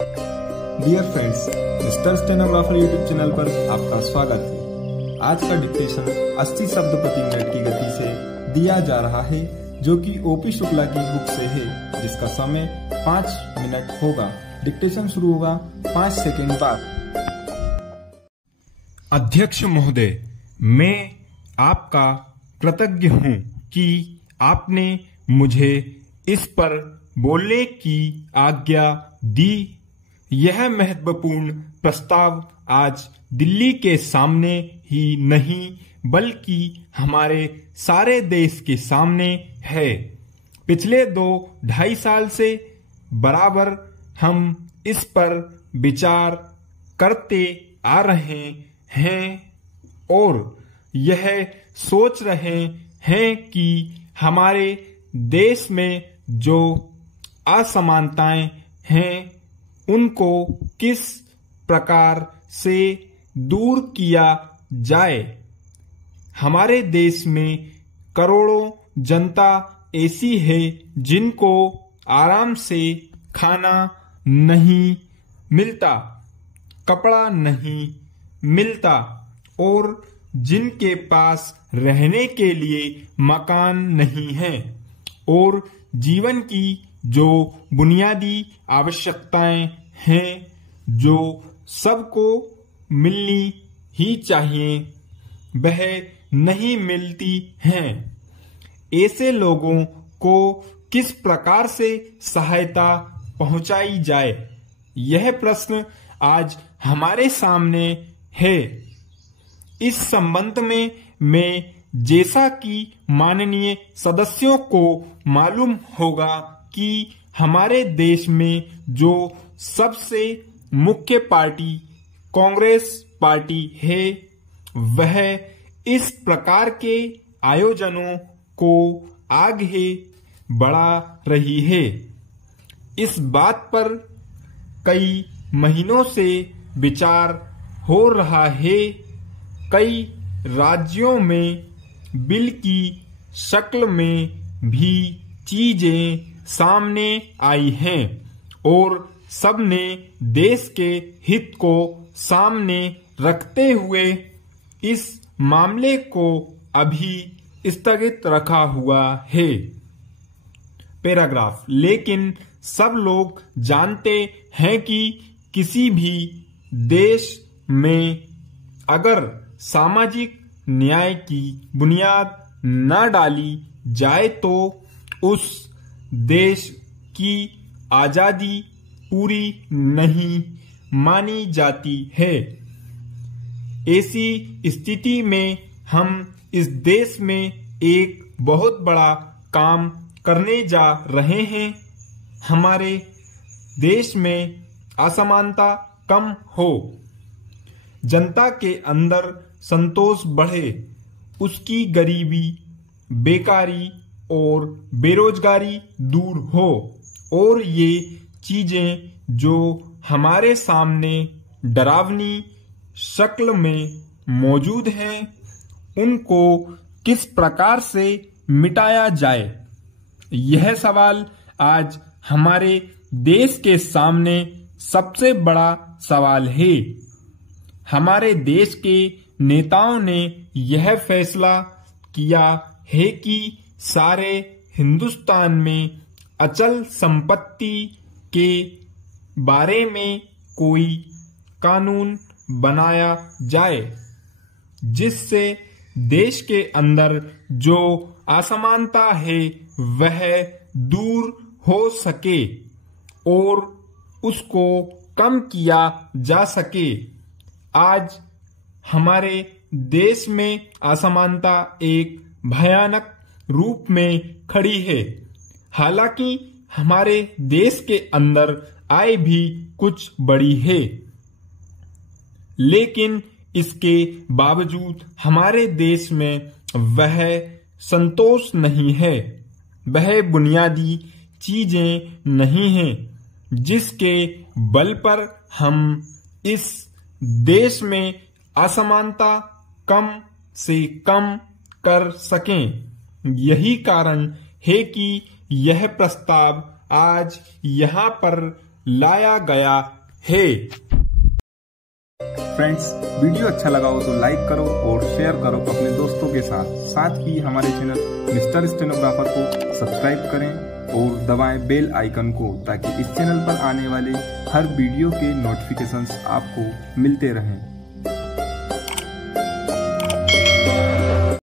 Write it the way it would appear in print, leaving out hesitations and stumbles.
Dear friends, mister stenographer YouTube channel पर आपका स्वागत है। आज का डिक्टेशन 80 शब्द प्रति मिनट की गति से दिया जा रहा है, जो कि ओपी शुक्ला की बुक से है, जिसका समय 5 मिनट होगा। डिक्टेशन शुरू होगा 5 सेकेंड बाद। अध्यक्ष महोदय, मैं आपका कृतज्ञ हूँ कि आपने मुझे इस पर बोलने की आज्ञा दी। यह महत्वपूर्ण प्रस्ताव आज दिल्ली के सामने ही नहीं बल्कि हमारे सारे देश के सामने है। पिछले 2-2.5 साल से बराबर हम इस पर विचार करते आ रहे हैं और यह सोच रहे हैं कि हमारे देश में जो असमानताएं हैं उनको किस प्रकार से दूर किया जाए। हमारे देश में करोड़ों जनता ऐसी है जिनको आराम से खाना नहीं मिलता, कपड़ा नहीं मिलता और जिनके पास रहने के लिए मकान नहीं है और जीवन की जो बुनियादी आवश्यकताएं हैं, जो सबको मिलनी ही चाहिए, वह नहीं मिलती हैं। ऐसे लोगों को किस प्रकार से सहायता पहुंचाई जाए, यह प्रश्न आज हमारे सामने है। इस संबंध में मैं, जैसा कि माननीय सदस्यों को मालूम होगा कि हमारे देश में जो सबसे मुख्य पार्टी कांग्रेस पार्टी है, वह इस प्रकार के आयोजनों को आगे बढ़ा रही है। इस बात पर कई महीनों से विचार हो रहा है। कई राज्यों में बिल की शक्ल में भी चीजें सामने आई हैं और सबने देश के हित को सामने रखते हुए इस मामले को अभी स्थगित रखा हुआ है। पैराग्राफ। लेकिन सब लोग जानते हैं कि किसी भी देश में अगर सामाजिक न्याय की बुनियाद न डाली जाए तो उस देश की आजादी पूरी नहीं मानी जाती है। ऐसी स्थिति में हम इस देश में एक बहुत बड़ा काम करने जा रहे हैं। हमारे देश में असमानता कम हो, जनता के अंदर संतोष बढ़े, उसकी गरीबी, बेकारी और बेरोजगारी दूर हो और ये चीजें जो हमारे सामने डरावनी शक्ल में मौजूद हैं, उनको किस प्रकार से मिटाया जाए, यह सवाल आज हमारे देश के सामने सबसे बड़ा सवाल है। हमारे देश के नेताओं ने यह फैसला किया है कि सारे हिंदुस्तान में अचल संपत्ति के बारे में कोई कानून बनाया जाए जिससे देश के अंदर जो असमानता है वह दूर हो सके और उसको कम किया जा सके। आज हमारे देश में असमानता एक भयानक रूप में खड़ी है। हालांकि हमारे देश के अंदर आय भी कुछ बड़ी है, लेकिन इसके बावजूद हमारे देश में वह संतोष नहीं है, वह बुनियादी चीजें नहीं हैं जिसके बल पर हम इस देश में असमानता कम से कम कर सकें। यही कारण है कि यह प्रस्ताव आज यहाँ पर लाया गया है। फ्रेंड्स, वीडियो अच्छा लगा हो तो लाइक करो और शेयर करो अपने दोस्तों के साथ। साथ ही हमारे चैनल मिस्टर स्टेनोग्राफर को सब्सक्राइब करें और दबाएं बेल आइकन को, ताकि इस चैनल पर आने वाले हर वीडियो के नोटिफिकेशंस आपको मिलते रहें।